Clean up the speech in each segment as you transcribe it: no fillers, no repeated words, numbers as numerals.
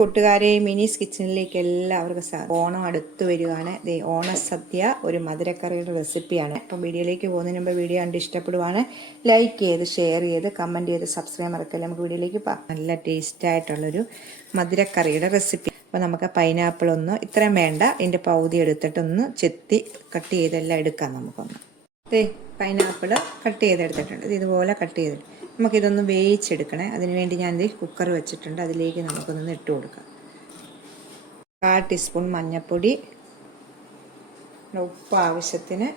കൂട്ടുകാരെ, മിനീസ് കിച്ചണിലേക്ക് എല്ലാവർക്കും ഓണം അടുത്ത് വരികയാണ്. ഓണസദ്യ ഒരു മധുരക്കറിയുടെ റെസിപ്പിയാണ്. അപ്പം വീഡിയോയിലേക്ക് പോകുന്നതിന് മുമ്പ് വീഡിയോ കണ്ട് ഇഷ്ടപ്പെടുവാണ് ലൈക്ക് ചെയ്ത് ഷെയർ ചെയ്ത് കമൻറ്റ് ചെയ്ത് സബ്സ്ക്രൈബ് മറക്കല്ലേ. നമുക്ക് വീഡിയോയിലേക്ക് നല്ല ടേസ്റ്റ് ആയിട്ടുള്ളൊരു മധുരക്കറിയുടെ റെസിപ്പി. അപ്പോൾ നമുക്ക് പൈനാപ്പിൾ ഒന്ന് ഇത്രയും വേണ്ട, ഇതിൻ്റെ പകുതി എടുത്തിട്ടൊന്ന് ചെത്തി കട്ട് ചെയ്തെല്ലാം എടുക്കാം. നമുക്കൊന്ന് പൈനാപ്പിൾ കട്ട് ചെയ്തെടുത്തിട്ടുണ്ട്. ഇതുപോലെ കട്ട് ചെയ്തിട്ട് നമുക്കിതൊന്ന് വേവിച്ചെടുക്കണേ. അതിനുവേണ്ടി ഞാനിത് കുക്കർ വെച്ചിട്ടുണ്ട്. അതിലേക്ക് നമുക്കൊന്ന് ഇട്ട് കൊടുക്കാം. 1/4 ടീസ്പൂൺ മഞ്ഞൾപ്പൊടി, ഉപ്പ് ആവശ്യത്തിന്,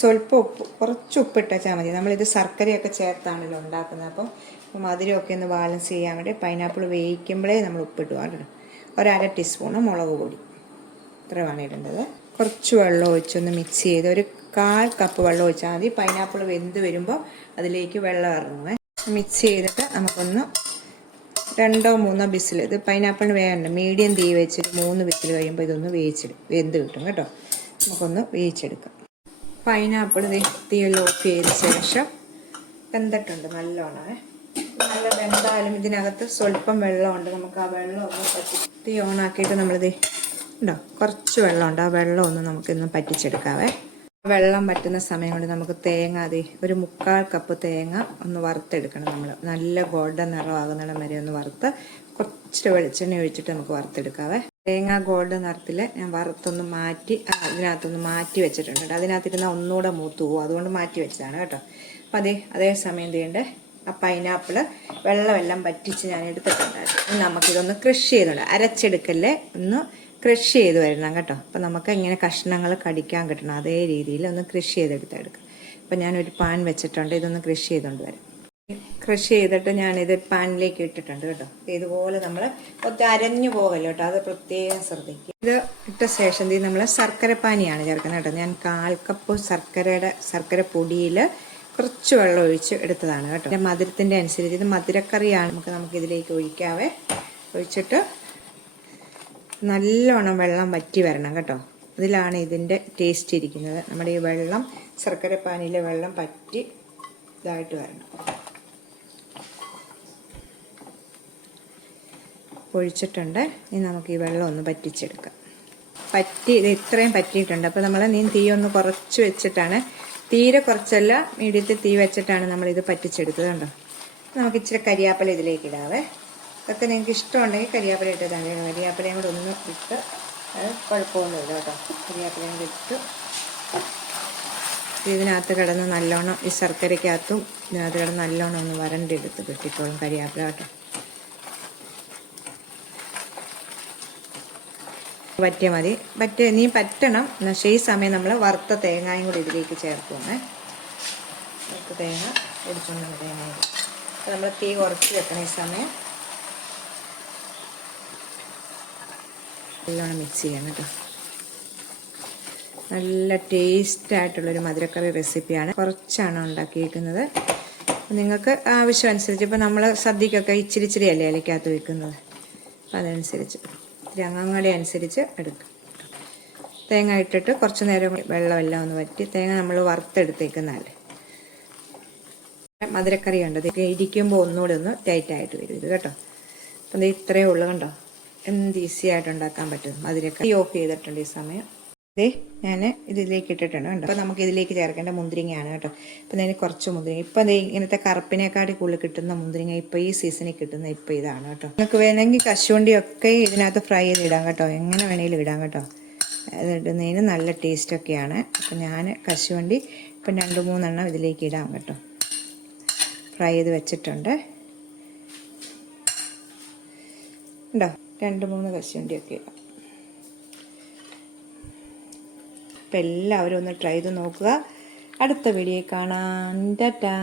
സ്വല്പം ഉപ്പ്, കുറച്ച് ഉപ്പിട്ടാൽ മതി. നമ്മളിത് ശർക്കരയൊക്കെ ചേർത്താണല്ലോ ഉണ്ടാക്കുന്നത്. അപ്പം മധുരമൊക്കെ ഒന്ന് ബാലൻസ് ചെയ്യാൻ വേണ്ടി പൈനാപ്പിൾ വേവിക്കുമ്പോഴേ നമ്മൾ ഉപ്പിട്ട് കേട്ടോ. 1/2 ടീസ്പൂണ് മുളക് പൊടി, ഇത്രയാണ് ഇടേണ്ടത്. കുറച്ച് വെള്ളം ഒഴിച്ചൊന്ന് മിക്സ് ചെയ്ത് ഒരു 1/4 കപ്പ് വെള്ളം ഒഴിച്ചാൽ മതി. പൈനാപ്പിൾ വെന്ത് വരുമ്പോൾ അതിലേക്ക് വെള്ളം ഇറങ്ങുമേ. മിക്സ് ചെയ്തിട്ട് നമുക്കൊന്ന് 2-3 വിസിൽ, ഇത് പൈനാപ്പിളിന് വേണ്ട മീഡിയം തീ വെച്ചിട്ട് 3 വിസിൽ കഴിയുമ്പോൾ ഇതൊന്ന് വെന്ത് കിട്ടും കേട്ടോ. നമുക്കൊന്ന് വേവിച്ചെടുക്കാം. പൈനാപ്പിൾ തീയെല്ലാം ഓഫ് ചെയ്ത ശേഷം വെന്തിട്ടുണ്ട് നല്ലോണം. നല്ല വെന്താലും ഇതിനകത്ത് സ്വല്പം വെള്ളമുണ്ട്. നമുക്ക് ആ വെള്ളം ഒന്ന് പറ്റി തീ ഓണാക്കിയിട്ട് നമ്മളിത് ഉണ്ടോ, കുറച്ച് വെള്ളമുണ്ട്. ആ വെള്ളം ഒന്ന് നമുക്കിന്ന് പറ്റിച്ചെടുക്കാവേ. വെള്ളം പറ്റുന്ന സമയം കൊണ്ട് നമുക്ക് തേങ്ങ ഒരു 1/4 കപ്പ് തേങ്ങ ഒന്ന് വറുത്തെടുക്കണം. നമ്മൾ നല്ല ഗോൾഡൻ നിറമാകുന്നിടം വരെ ഒന്ന് വറുത്ത് കുറച്ച് വെളിച്ചെണ്ണ ഒഴിച്ചിട്ട് നമുക്ക് വറുത്തെടുക്കാവേ. തേങ്ങ ഗോൾഡൻ നിറത്തിൽ ഞാൻ വറുത്തൊന്ന് മാറ്റി ഇതിനകത്തൊന്ന് മാറ്റി വെച്ചിട്ടുണ്ട്. അതിനകത്തിരുന്നാൽ ഒന്നുകൂടെ മൂത്ത് പോകും, അതുകൊണ്ട് മാറ്റി വെച്ചതാണ് കേട്ടോ. അപ്പം അതേ സമയം ചെയ്യേണ്ടേ, ആ പൈനാപ്പിൾ വെള്ളമെല്ലാം പറ്റിച്ച് ഞാൻ എടുത്തിട്ടുണ്ടായിരുന്നു. നമുക്കിതൊന്ന് ക്രഷ് ചെയ്തുകൊണ്ട് അരച്ചെടുക്കല്ലേ, ഒന്ന് ക്രഷ് ചെയ്ത് വരണം കേട്ടോ. അപ്പം നമുക്ക് ഇങ്ങനെ കഷ്ണങ്ങൾ കടിക്കാൻ കിട്ടണം. അതേ രീതിയിൽ ഒന്ന് ക്രഷ് ചെയ്തെടുക്കാം. അപ്പം ഞാനൊരു പാൻ വെച്ചിട്ടുണ്ട്. ഇതൊന്ന് ക്രഷ് ചെയ്തുകൊണ്ട് വരാം. ക്രഷ് ചെയ്തിട്ട് ഞാനിത് പാനിലേക്ക് ഇട്ടിട്ടുണ്ട് കേട്ടോ. ഇതുപോലെ നമ്മൾ ഒത്തിരി അരഞ്ഞു പോകല്ലോ കേട്ടോ, അത് പ്രത്യേകം ശ്രദ്ധിക്കുക. ഇത് ഇട്ട ശേഷം നമ്മൾ ശർക്കരപ്പാനിയാണ് ചേർക്കുന്നത് കേട്ടോ. ഞാൻ 1/4 കപ്പ് ശർക്കര പൊടിയിൽ കുറച്ച് വെള്ളം ഒഴിച്ച് എടുത്തതാണ് കേട്ടോ. മധുരത്തിൻ്റെ അനുസരിച്ച്, ഇത് മധുരക്കറിയാണ്. നമുക്കിതിലേക്ക് ഒഴിക്കാവേ. ഒഴിച്ചിട്ട് നല്ലോണം വെള്ളം വറ്റി വരണം കേട്ടോ. അതിലാണ് ഇതിൻ്റെ ടേസ്റ്റ് ഇരിക്കുന്നത്. നമ്മുടെ ഈ വെള്ളം ശർക്കരപ്പാനിയിലെ വെള്ളം പറ്റി ഇതായിട്ട് വരണം. ഒഴിച്ചിട്ടുണ്ട്. ഇനി നമുക്ക് ഈ വെള്ളം ഒന്ന് പറ്റിച്ചെടുക്കാം. ഇത് ഇത്രയും പറ്റിയിട്ടുണ്ട്. അപ്പോൾ നമ്മൾ തീ ഒന്ന് കുറച്ച് വെച്ചിട്ടാണ്, തീരെ കുറച്ചല്ല മീഡിയത്തിൽ തീ വെച്ചിട്ടാണ് നമ്മളിത് പറ്റിച്ചെടുത്തത് കണ്ടോ. നമുക്ക് ഇച്ചിരി കരിയാപ്പില ഇതിലേക്ക് ഇടാവേ. ഇതൊക്കെ നിങ്ങൾക്ക് ഇഷ്ടമുണ്ടെങ്കിൽ കരിയാപ്പില ഇട്ടതാണ്. കരിയാപ്പിലയും കൂടെ ഒന്ന് ഇട്ട്, അത് കുഴപ്പമൊന്നുമില്ല കേട്ടോ. കരിയാപ്പിലയും കൂടെ ഇട്ട് ഇതിനകത്ത് കിടന്ന് നല്ലോണം, ഈ ശർക്കരയ്ക്കകത്തും ഇതിനകത്ത് കിടന്ന് നല്ലോണം ഒന്ന് വരണ്ടെടുത്ത് കിട്ടിക്കോളും കരിയാപ്പില കേട്ടോ. പറ്റിയാൽ മതി. നീ പറ്റണം. പക്ഷേ ഈ സമയം നമ്മൾ വറുത്ത തേങ്ങയും കൂടി ഇതിലേക്ക് ചേർക്കുമേ. വറുത്ത തേങ്ങ പൊടിച്ചുകൊണ്ടുള്ള തേങ്ങ നമ്മൾ തീ കുറച്ച് വെക്കണം. ഈ സമയം നല്ലോണം മിക്സ് ചെയ്യണം കേട്ടോ. നല്ല ടേസ്റ്റ് ആയിട്ടുള്ളൊരു മധുരക്കറി റെസിപ്പിയാണ്. കുറച്ചാണ് ഉണ്ടാക്കിയിരിക്കുന്നത്. നിങ്ങൾക്ക് ആവശ്യം അനുസരിച്ച്, ഇപ്പോൾ നമ്മൾ സദ്യക്കൊക്കെ ഇച്ചിരി അല്ലേ ഇലക്കകത്ത് വെക്കുന്നത്, അപ്പം അതനുസരിച്ച് അംഗങ്ങളുടെ അനുസരിച്ച് എടുക്കും. തേങ്ങ ഇട്ടിട്ട് കുറച്ച് നേരം വെള്ളമെല്ലാം ഒന്ന് വറ്റി, തേങ്ങ നമ്മൾ വറുത്തെടുത്തേക്കുന്നതല്ലേ. മധുരക്കറി ഉണ്ട്, ഇരിക്കുമ്പോൾ ഒന്നുകൂടെ ഒന്ന് ടൈറ്റായിട്ട് വരും ഇത് കേട്ടോ. അപ്പം ഇത്രയേ ഉള്ളൂ കണ്ടോ. എന്ത് ഈസി ആയിട്ട് ഉണ്ടാക്കാൻ പറ്റും മധുരക്കറി. ഓഫ് ചെയ്തിട്ടുണ്ട്. ഈ സമയം ഞാൻ ഇതിലേക്ക് ഇട്ടിട്ടുണ്ട് കേട്ടോ. അപ്പോൾ നമുക്ക് ഇതിലേക്ക് ചേർക്കേണ്ട മുന്തിരിങ്ങയാണ് കേട്ടോ. അപ്പം ഞാൻ കുറച്ച് മുന്തിരിങ്ങ, ഇപ്പം ഇങ്ങനത്തെ കറുപ്പിനേക്കാട്ടി കൂടുതൽ കിട്ടുന്ന മുന്തിരിങ്ങ ഇപ്പോൾ ഈ സീസണിൽ കിട്ടുന്ന ഇപ്പോൾ ഇതാണ് കേട്ടോ. നിങ്ങൾക്ക് വേണമെങ്കിൽ കശുവണ്ടിയൊക്കെ ഇതിനകത്ത് ഫ്രൈ ചെയ്തിടാം കേട്ടോ. എങ്ങനെ വേണമെങ്കിലും ഇടാം കേട്ടോ. അത് ഇടുന്നതിന് നല്ല ടേസ്റ്റൊക്കെയാണ്. അപ്പം ഞാൻ കശുവണ്ടി ഇപ്പം 2-3 എണ്ണം ഇതിലേക്ക് ഇടാം കേട്ടോ. ഫ്രൈ ചെയ്ത് വെച്ചിട്ടുണ്ട് ഉണ്ടോ. 2-3 കശുവണ്ടിയൊക്കെ ഇടാം. അപ്പം എല്ലാവരും ഒന്ന് ട്രൈ ചെയ്ത് നോക്കുക. അടുത്ത വീഡിയോ കാണാം. ടാറ്റാ.